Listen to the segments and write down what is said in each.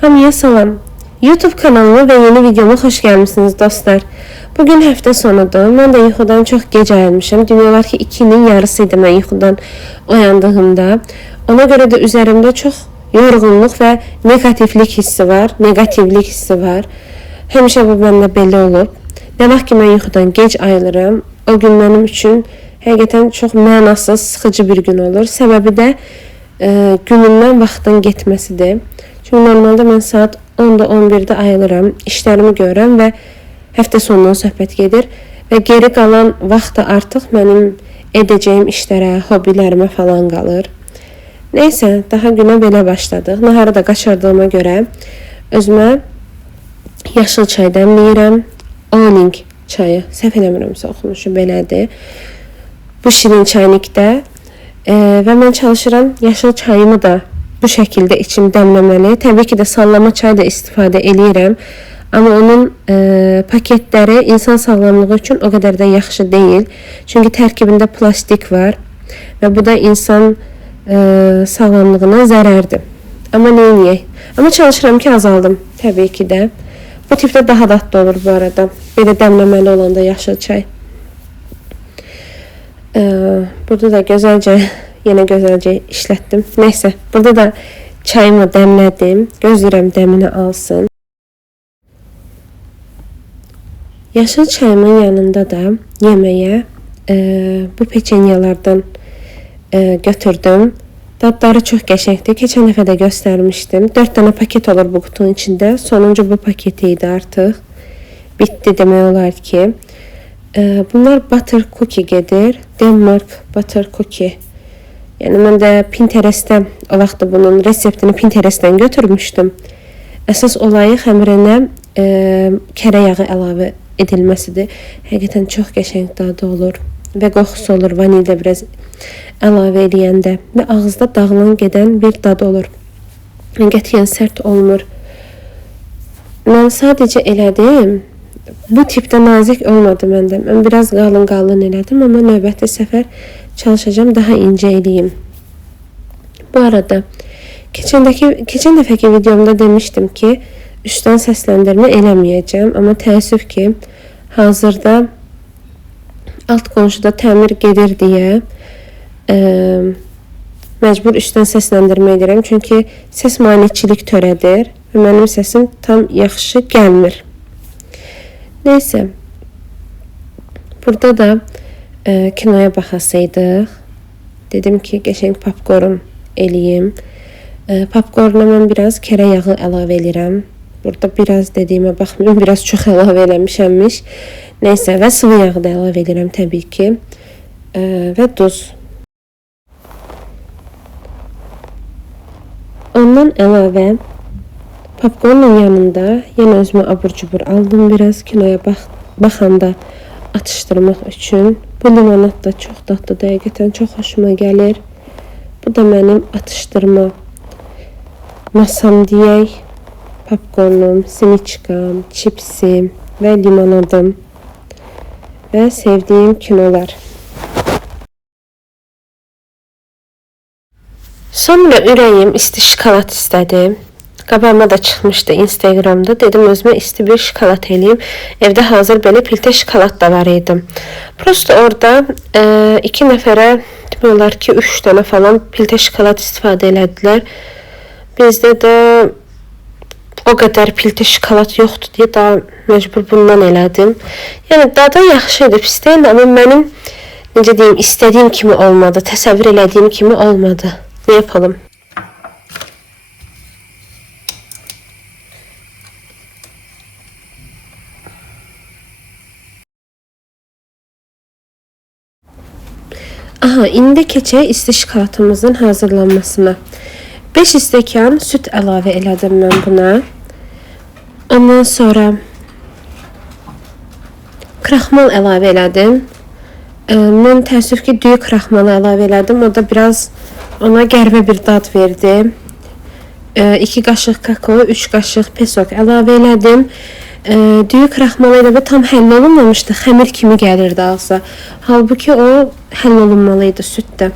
Hamıya salam. YouTube kanalıma ve yeni videoma hoş gelmişsiniz dostlar. Bugün hafta sonudur. Ben de yuxudan çok gec ayılmışım. Demək ki 2'nin yarısıydı mən yuxudan oyandığımda. Ona göre de üzerimde çok yorğunluq ve negativlik hissi var. Həmişə bu məndə belə olub. Nə vaxt ki mən yuxudan gec ayılıram, o gün mənim üçün həqiqətən çox mənasız, sıxıcı bir gün olur. Səbəbi də günümdən vaxtın getməsidir. Çünki normalde mən saat 10'da 11'de ayılıram, işlərimi görürəm və həftə sonundan söhbət gedir və geri qalan vaxt da artıq mənim edəcəyim işlərə, hobilərimə falan qalır. Neysə, daha günə belə başladıq. Naharı da qaçırdığıma görə özümə yaşıl çay dəmləyirəm. Oling çayı, səhv eləmirəmsə oxunuşu belədir. Bu şirin çaynikdə və mən çalışıram yaşıl çayımı da bu şəkildə içim dəmləməli. Təbii ki də sallama çay da istifadə eləyirəm. Amma onun paketləri insan sağlamlığı üçün o qədər də yaxşı deyil. Çünki tərkibində plastik var və bu da insan sağlamlığına zərərdir. Amma neyiniyək? Amma çalışıram ki azaldım təbii ki də. Bu tipdə daha dadlı olur bu arada. Belə dəmləməli olanda yaşıl çay. Burada da yenə gözəlcə işlətdim. Neysə, burada da çayımı dəmlədim. Gözləyirəm dəmini alsın. Yaşıl çayımın yanında da yeməyə bu peçenyalardan götürdüm. Dadları çox qəşəngdir. Keçən dəfə də göstərmişdim. 4 dənə paket olur bu qutunun içində. Sonuncu bu paketi idi artıq. Bitdi demək olar ki. Bunlar butter cookie gedir. Denmark butter cookie. Yəni mən də Pinterest'dən o vaxt bunun reseptini Pinterest'dən götürmüşdüm. Əsas olayı xəmirinə kərə yağı əlavə edilməsidir. Həqiqətən çox qəşəng dadı olur və qoxusu olur vanilya biraz əlavə edəndə və ağızda dağılan gedən bir dad olur. Qətiyyən sərt olmur. Mən sadəcə elədim. Bu tipdə nazik olmadı məndə. Mən biraz qalın elədim, amma növbəti səfər çalışacağım daha incə eləyim. Bu arada keçən dəfəki videomda demişdim ki üstdən səsləndirmə eləməyəcəm, amma təəssüf ki hazırda alt qonşuda təmir gedir deyə məcbur üstdən səsləndirmə edirəm. Çünki səs maneçilik törədir və mənim səsim tam yaxşı gəlmir. Neysə, burada da kinoya baxasaydıq. Dedim ki qəşəng popcorn eləyim. Popcorna mən biraz kərə yağı əlavə edirəm. Burada biraz dediyimə baxmayın, biraz çox əlavə eləmişəmmiş. Neysə, və sıvı yağı da əlavə edirəm təbii ki. Və duz. Ondan əlavə popcornun yanında yenə özümə abur-cubur aldım biraz kinoya baxanda atışdırmaq üçün. Bu limonad da çox dadlıdır, həqiqətən çox xoşuma gəlir. Bu da mənim atışdırma masam deyək. Popcornum, simiçkam, çipsim və limonadım və sevdiyim kinolar. Sonra ürəyim isti şokolad istədi. Qabağıma da çıxmışdı Instagramda. Dedim özümə isti bir şokolad eləyim. Evdə hazır belə piltə şokolad da var idi. Prosto orada 2 nəfərə demək olar ki 3 dənə falan piltə şokolad istifadə elədilər. Bizdə də o qədər piltə şokolad yoxdur deyə daha məcbur bundan elədim. Yəni dadı yaxşı idi, pis deyil, amma mənim necə deyim, istədiyim kimi olmadı, təsəvvür elədiyim kimi olmadı. Ne yapalım? Aha, indi keçək isti şokoladımızın hazırlanmasına. 5 stəkan süt əlavə elədim mən buna. Ondan sonra kraxmal əlavə elədim. Mən təəssüf ki düyü kraxmalı əlavə elədim. O da biraz ona qəribə bir dad verdi. 2 qaşıq kakao, 3 qaşıq pesok əlavə elədim. Düyü kraxmalı ilə tam həll olunmamışdı. Xəmir kimi gəlirdi ağza. Halbuki o həll olunmalıydı sütdə.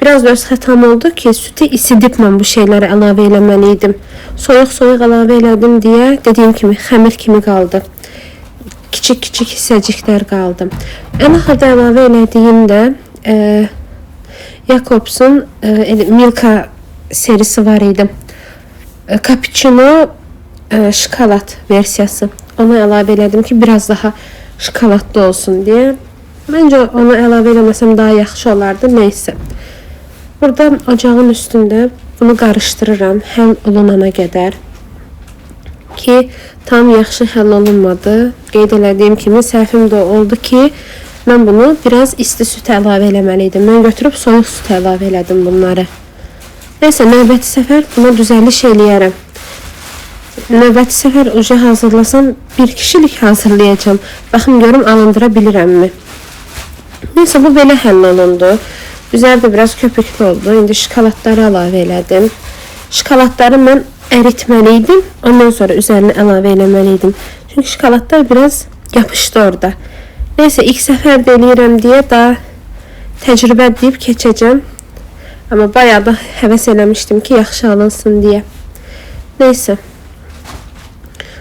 Biraz da öz xətam oldu ki, sütü isidib mən bu şeyləri əlavə eləməliydim. Soyuq əlavə elədim deyə, dediyim kimi, xəmir kimi qaldı. Kiçik hissəciklər qaldı. Ən axırda əlavə elədiyim də Jacobs'un Milka serisi var idi. Cappuccino şokolad versiyası. Onu əlavə elədim ki, biraz daha şokoladlı olsun deyə. Məncə onu əlavə eləməsəm daha yaxşı olardı. Neysə. Burada ocağın üstündə bunu qarışdırıram həll olunana qədər ki, tam yaxşı həll olunmadı. Qeyd elədiyim kimi səhvim də oldu ki, mən bunu biraz isti süt əlavə eləməliydim. Mən götürüb soyuq süt əlavə elədim bunları. Neysə, növbəti səfər buna düzəliş eləyərəm. Növbəti səfər uca hazırlasam, bir kişilik hazırlayacağım. Baxım görüm alındıra bilirəmmi? Neysə, bu belə həll olundu. Üzəri də biraz köpüklü oldu. İndi şokoladları əlavə elədim. Şokoladları mən əritməliydim. Ondan sonra üzərinə əlavə eləməliydim. Çünki şokoladlar biraz yapışdı orada. Neysə, ilk səfər də eləyirəm deyə daha təcrübə deyib keçəcəm. Amma bayağı da həvəs eləmişdim ki, yaxşı alınsın deyə. Neysə.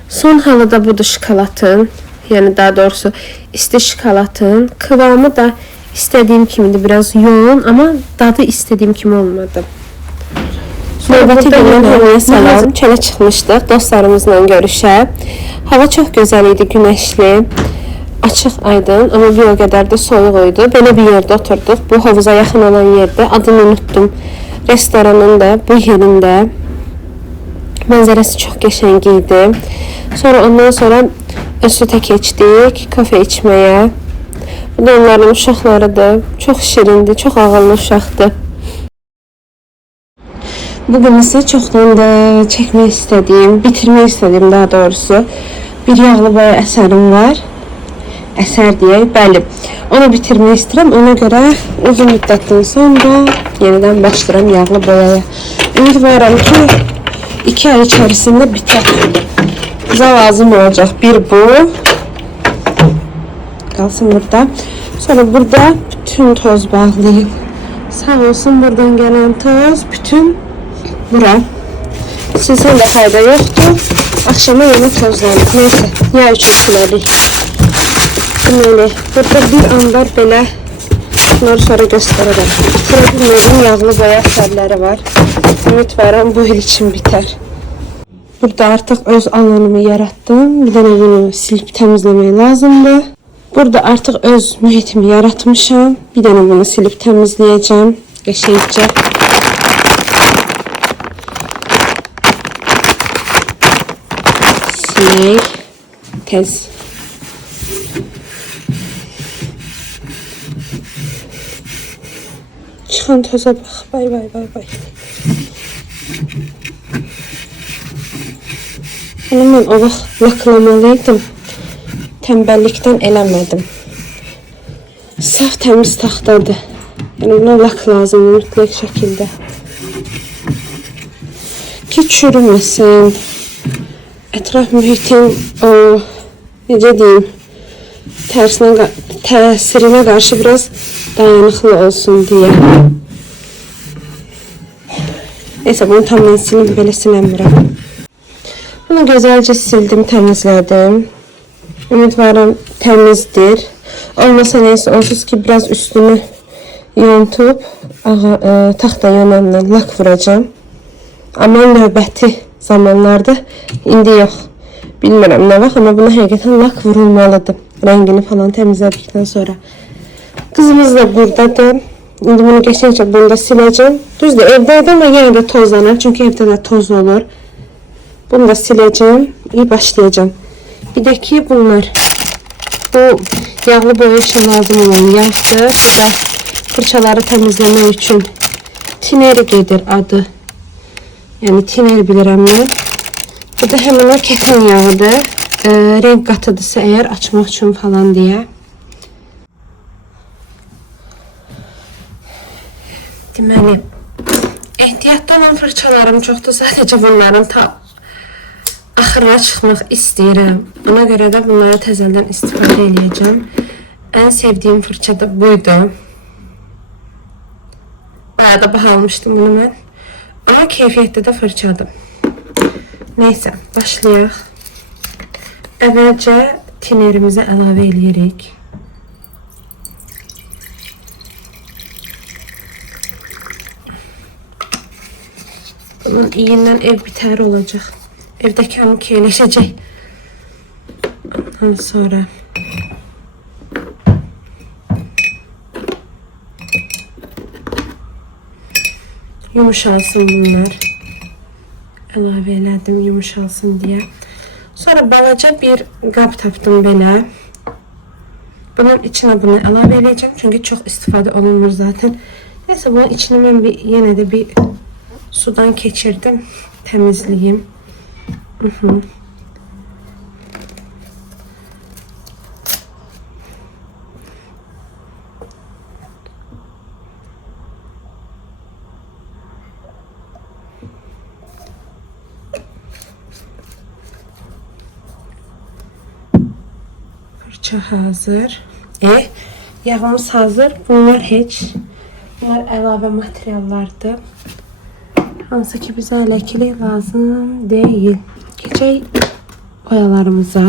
Son halı da budur şokoladın. Yəni daha doğrusu isti şokoladın. Kıvamı da istədiyim kimidir. Biraz yoğun, amma dadı istədiyim kimi olmadı. Növbəti gündən havaya salam. Çölə çıxmışdıq dostlarımızla görüşə. Hava çox gözəl idi, günəşli. Açıq, aydın, amma bir o qədər də soyuq idi. Belə bir yerdə oturduq. Bu hovuza yaxın olan yerdə. Adını unuttum. Restoranın da bu yerində. Mənzərəsi çox qəşəng idi. Sonra ondan sonra sütə keçdik, kafe içməyə. Bu da onların uşaqlarıdır. Çox şirindir, çox ağıllı uşaqdır. Bugün isə çoxdan da çəkmək istədiyim, bitirmək istədiyim daha doğrusu bir yağlı boya əsərim var. Əsər deyək, bəli. Onu bitirmək istəyirəm. Ona görə uzun müddətdən sonra yenidən başlayıram yağlı boyaya. Ümid varam ki 2 ay içərisində bitər. Bizə lazım olacaq bir bu. Qalsın burada. Sonra burada bütün toz bağlayayım. Sağ olsun buradan gələn toz bütün bura. Sizin də fayda yoxdur. Akşama yeni tozlanır. Neyse, ya üçün silərik. Deməli, burada bir anlar belə bunları sonra göstərərəm. Bilmədiyim yağlı boya əsərləri var. Ümid varam bu il için biter. Burada artıq öz alanımı yarattım. Bir dənə bunu silip təmizləmək lazımdır. Burada artıq öz mühitimi yaratmışam. Bir dənə bunu silip təmizləyəcəm. Qəşəngcə. Silək. Tez. Çıxan toza bax. Bay. Bunu mən o vaxt laklamalıydım. Tembellikten eləmədim. Saf təmiz taxtadır. Yəni buna lak lazımdır mütləq şəkildə. Ki çürüməsin. Ətraf mühitin o necə deyim təsirinə qarşı biraz dayanıqlı olsun deyə. Neysə, bunu tam mən silim, belə siləmirəm. Bunu gözəlcə sildim, təmizlədim. Ümid varam təmizdir. Olmasa neyse, onsuz ki biraz üstünü yontup taxta yonanla lak vuracağım. Amma növbəti zamanlarda indi yox. Bilmirəm nə vaxt, amma buna həqiqətən lak vurulmalıdır. Rəngini falan təmizlədikdən sonra. Qızımız da buradadır. İndi bunu geçince bunu da siləcəm. Düzdür, evdəydi amma yenə də tozlanır. Çünki evdə də toz olur. Bunu da siləcəm. İyi başlayacağım. Bir de ki bunlar. Bu yağlı boya için lazım olan yağdır. Bu da fırçaları təmizləmək üçün tineri gedir adı. Yəni tiner bilirəm mən. Bu da həmin o keten yağıdır. Renk qatıdırsa eğer açmaq üçün falan deyə. Deməli, ehtiyatlı olan fırçalarım çoxdur. Sadəcə bunların axırına çıxmaq istəyirəm. Ona görə də bunları təzədən istifadə edəcəm. Ən sevdiyim fırça da buydu. Bayağı da baha almıştım bunu ben. Ama keyfiyette de fırçadım. Neyse, başlayaq. Əvvəlcə tinerimizi əlavə edirik. Bunun iyindən ev bitər olacaq. Evdəki hamı keyləşəcək. Ondan sonra yumuşalsın bunlar. Əlavə elədim yumuşalsın deyə. Sonra balaca bir qab tapdım belə. Bunun içine bunu əlavə edəcəm. Çünki çox istifadə olunmur zaten. Neyse bunun içine mən yenə də bir sudan keçirdim. Təmizləyim. Fırça hazır. Yağımız hazır. Bunlar heç. Bunlar əlavə materiallardır. Hansı ki bizə ləkili lazım deyil. Keçək boyalarımıza.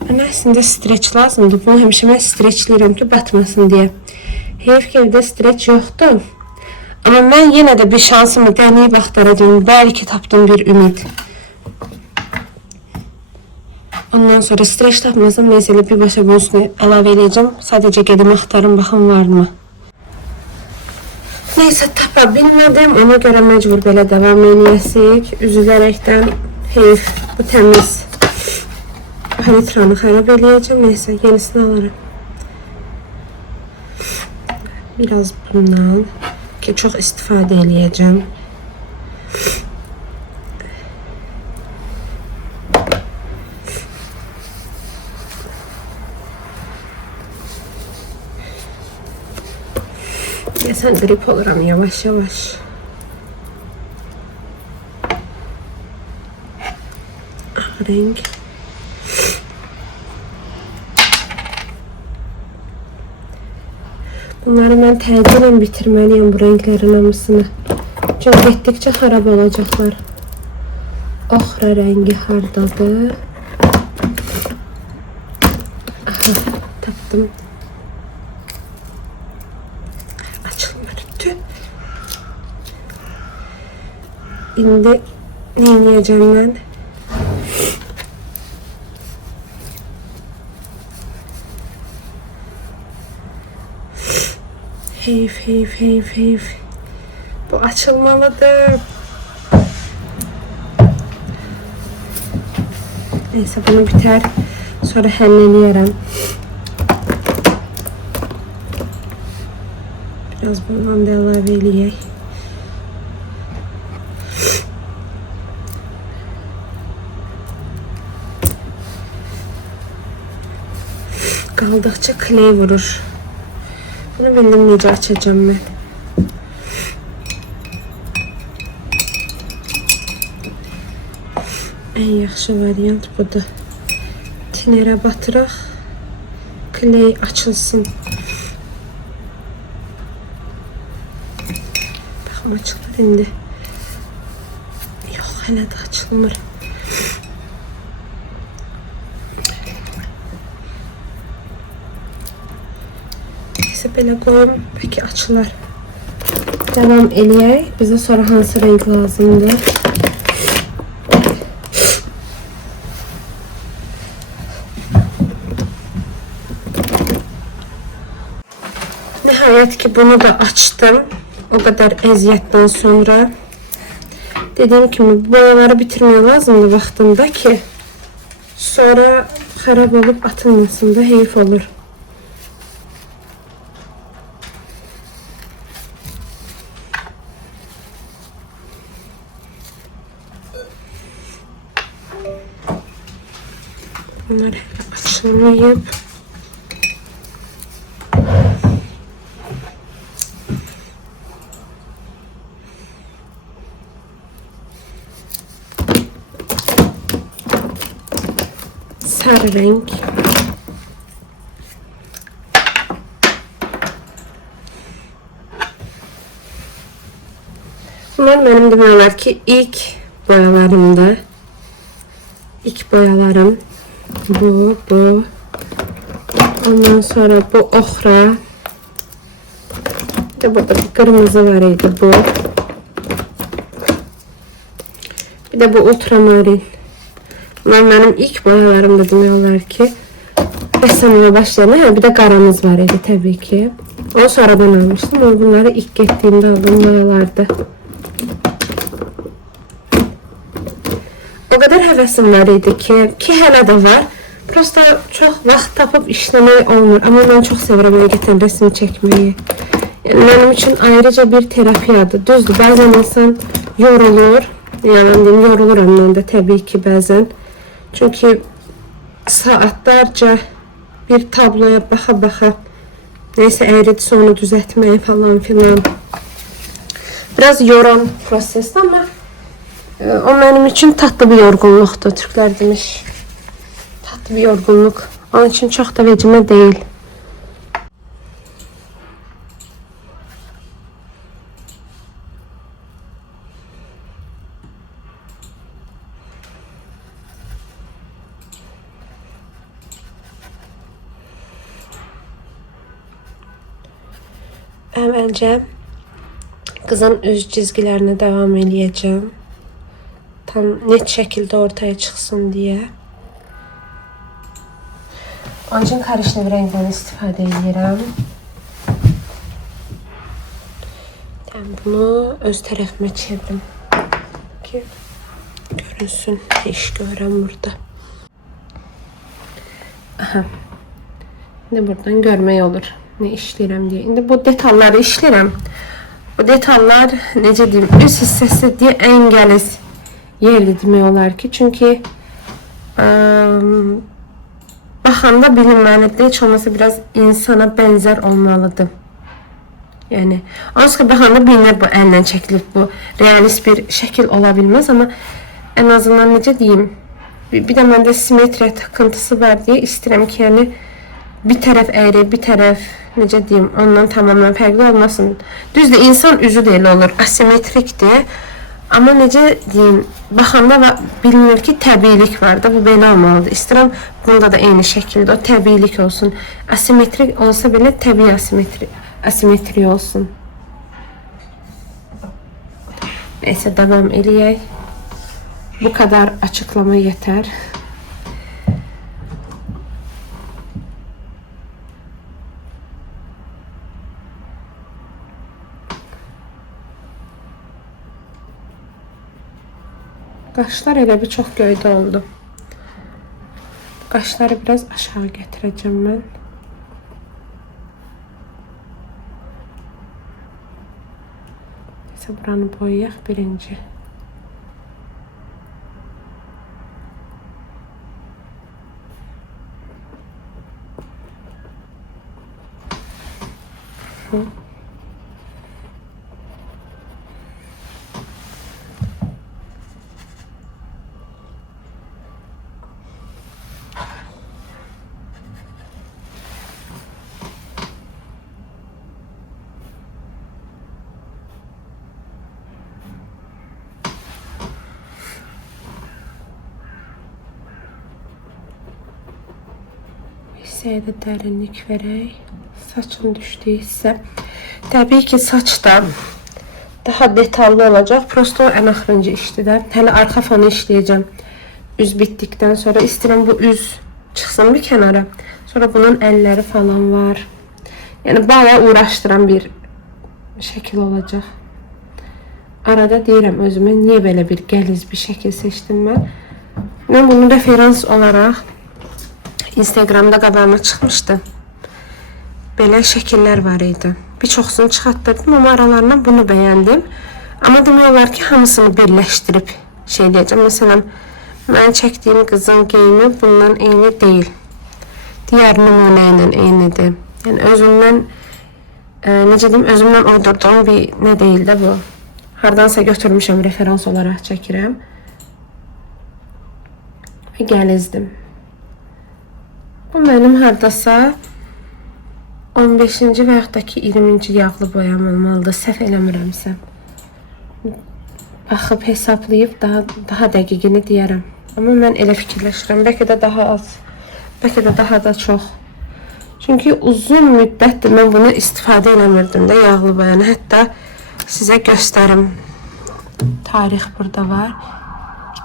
Mənə əslində streç lazımdır. Bunu həmişə mən streçləyirəm ki, batmasın deyə. Heyf ki, evdə streç yoxdur. Amma mən yenə də bir şansımı deneyib axtaracağım. Bəlkə tapdım bir ümid. Ondan sonra streç tapmasam, mesela bir başa bunun üstüne əlavə edəcəm. Sadəcə gedim axtarım, baxım var mı? Neyse, tapa bilmədim. Ona görə məcbur belə devam eləyəsik. Üzülərəkdən heyf bu təmiz palitranı xarab eləyəcəm. Neyse, yenisini alırım. Biraz bundan ki, çox istifadə eləyəcəm. Sen grip olurum yavaş yavaş. Renk. Bunları ben təcilən bitirmeliyim, bu renklerin hamısını. Çünkü getdikcə xarab olacaklar. Oxra rengi hardadır? Aha, tapdım. Şimdi ne yiyeceğim ben? Heyf. Bu açılmalıdır. Neyse bunu biter. Sonra helleleyerem. Biraz bundan da əlavə eləyək. Kaldıkça kley vurur. Bunu bildim necə açacağım ben. En yaxşı variant budur. Tinere batıraq. Kley açılsın. Baxım açılır indi. Yox, hələ də açılmır. Belə qoyum, belki açılar. Devam eləyək. Bizə sonra hansı renk lazımdır? Nihayet ki bunu da açtım. O kadar əziyyətdən sonra. Dediğim kimi boyaları bitirmək lazımdır vaxtında ki sonra xarab olup atılmasın da heyif olur. Bunlar açılmayıp sarı renk Bunlar benim demək olar ki, ilk boyalarımdır. İlk boyalarım bu. Ondan sonra bu oxra. Bir de burada bir kırmızı var idi bu. Bir de bu ultramarin. Bunlar benim ilk boyalarımda demək olar ki. Rəssamlığa başlayan, bir de qaramız var idi tabii ki. Onu sonradan almıştım. Ama bunları ilk getdiyimdə aldığım boyalardı. O kadar həvəsim var idi ki hələ də var. Prosta çox vaxt tapıb işləmək olmur. Amma mən çox sevirəm həqiqətən resim çəkməyi. Yəni mənim üçün ayrıca bir terapiyadır. Düzdür, bəzən insan yorulur. Yəni yoruluram mən də təbii ki bəzən. Çünki saatlarca bir tabloya baxa neysə əyridirsə onu düzəltməyi falan filan. Biraz yoran prosesdir ama o benim için tatlı bir yorgunluktu. Türkler demiş. Tatlı bir yorgunluk. Onun için çok da vecime değil. Əvvəlcə kızın üz çizgilerine devam edeceğim. Tam net şekilde ortaya çıksın diye. Onun için karışlı bir renkten istifade edirəm. Bunu öz tərəfimə çevirim ki görünsün. İş görürəm burada. Aha. Şimdi buradan görmək olur ne işləyirəm diye. İndi bu detalları işləyirəm. Bu detallar necə deyim, üz hissəsi deyə ən gəliz yerli demək olar ki, çünki baxanda bilinməlidir, heç olmasa biraz insana bənzər olmalıdır. Yəni, onsuz ki baxanda bilinir bu əllə çəkilib, bu realist bir şəkil ola bilməz, amma ən azından necə deyim, bir də məndə simmetriya takıntısı var deyə istəyirəm ki, yəni bir tərəf əyri, bir tərəf necə deyim, ondan tamamen fərqli olmasın. Düzdür, insan üzü də elə olur, asimetrikdir. Amma necə deyim, baxanda bilinir ki, təbiilik var da, bu belə olmalıdır. İstəyirəm bunda da eyni şəkildə o təbiilik olsun. Asimetrik olsa belə təbii asimetri olsun. Neyse, devam eləyək. Bu kadar açıklama yeter. Qaşlar elə bir çox göydə oldu. Qaşları biraz aşağı gətirəcəm mən. Neyse, buranı boyayaq birinci. Hissəyə də dərinlik verək. Saçın düşdüyü hissə. Təbii ki, saçda daha detallı olacaq. Prosto ən axırıncı işdir də. Hələ arxa fonu işləyəcəm. Üz bitdikdən sonra istəyirəm bu üz çıxsın bir kənara. Sonra bunun əlləri falan var. Yəni bayağı uğraşdıran bir şəkil olacaq. Arada deyirəm özümə, niyə belə bir qəliz bir şəkil seçdim mən. Mən bunu referans olaraq Instagramda qabağıma çıxmışdı. Belə şəkillər var idi. Bir çoxsunu çıxartdırdım, amma aralarından bunu bəyəndim. Amma demək olar ki, hamısını birləşdirib şey deyəcəm. Məsələn, mən çəkdiyim qızın geyimi bundan eyni deyil. Diğer nümunə ilə eynidir. Yəni özümdən necə deyim, özümdən uydurduğum bir nə deyil də bu. Hardansa götürmüşəm, referans olaraq çəkirəm. Və gəlizdim. Bu mənim hardasa 15-ci və yaxud da ki 20-ci yağlı boyam olmalıdır, səhv eləmirəmsə. baxıb hesablayıb daha dəqiqini deyərəm. Amma mən elə fikirləşirəm, bəlkə də daha az, bəlkə də daha da çox. Çünki uzun müddətdir mən bunu istifadə eləmirdim də yağlı boyanı. Hətta sizə göstərim. Tarix burada var.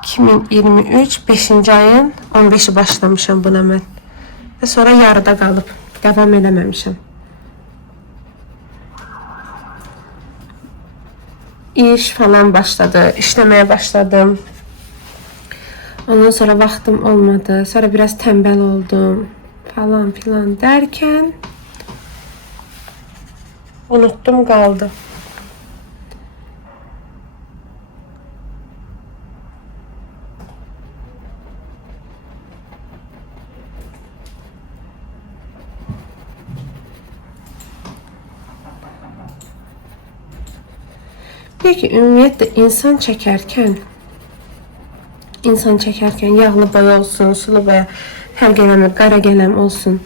2023 5-ci ayın 15-i başlamışam buna mən. Və sonra yarıda qalıb. Davam eləməmişəm. İş falan başladı. İşləməyə başladım. Ondan sonra vaxtım olmadı. Sonra biraz tənbəl oldum. Falan filan derken unuttum qaldı. Peki ümumiyyətlə insan çəkərkən yağlı boya olsun, sulu boya, fərq eləmir, qara qələm olsun.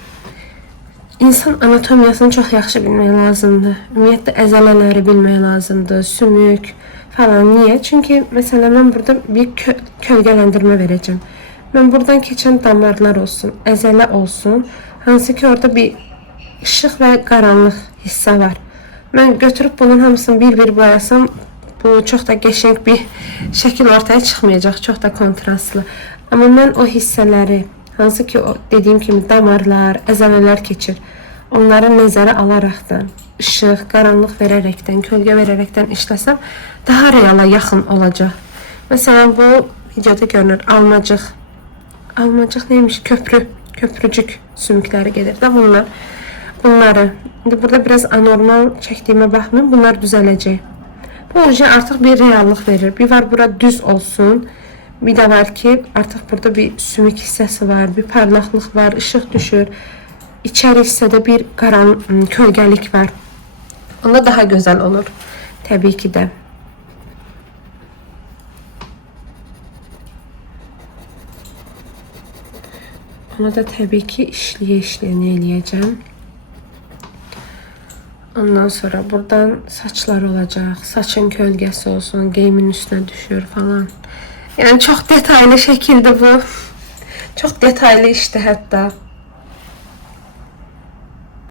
İnsan anatomiyasını çox yaxşı bilmək lazımdır. Ümumiyyətlə əzələləri bilmək lazımdır, sümük falan. Niyə? Çünki məsələn mən burada bir kölgələndirmə verəcəm. Mən buradan keçən damarlar olsun, əzələ olsun, hansı ki orada bir işıq və qaranlıq hissə var. Mən götürüb bunun hamısını bir boyasam, bu çox da qəşəng bir şəkil ortaya çıxmayacaq, çox da kontrastlı. Amma mən o hissələri, hansı ki o dediyim kimi damarlar, əzələlər keçir, onları nəzərə alaraqdan, işıq, qaranlıq verərəkdən, kölgə verərəkdən işləsəm, daha reala yaxın olacaq. Məsələn, bu videoda görünür, almacıq neymiş? Köprücük sümükləri gedir də bunlar. Bunları, indi burada biraz anormal çəkdiyimə baxmayın, bunlar düzələcək. Bu oje artıq bir reallıq verir. Bir var bura düz olsun, bir də var ki artıq burada bir sümük hissəsi var, bir parlaqlıq var, işıq düşür. İçəri hissədə bir kölgəlik var. Onda daha gözəl olur. Təbii ki də. Ona da təbii ki işləyə nə eləyəcəm. Ondan sonra buradan saçlar olacaq. Saçın kölgəsi olsun, geyimin üstünə düşür falan. Yəni çox detaylı şəkildə bu. Çox detaylı işdir hətta.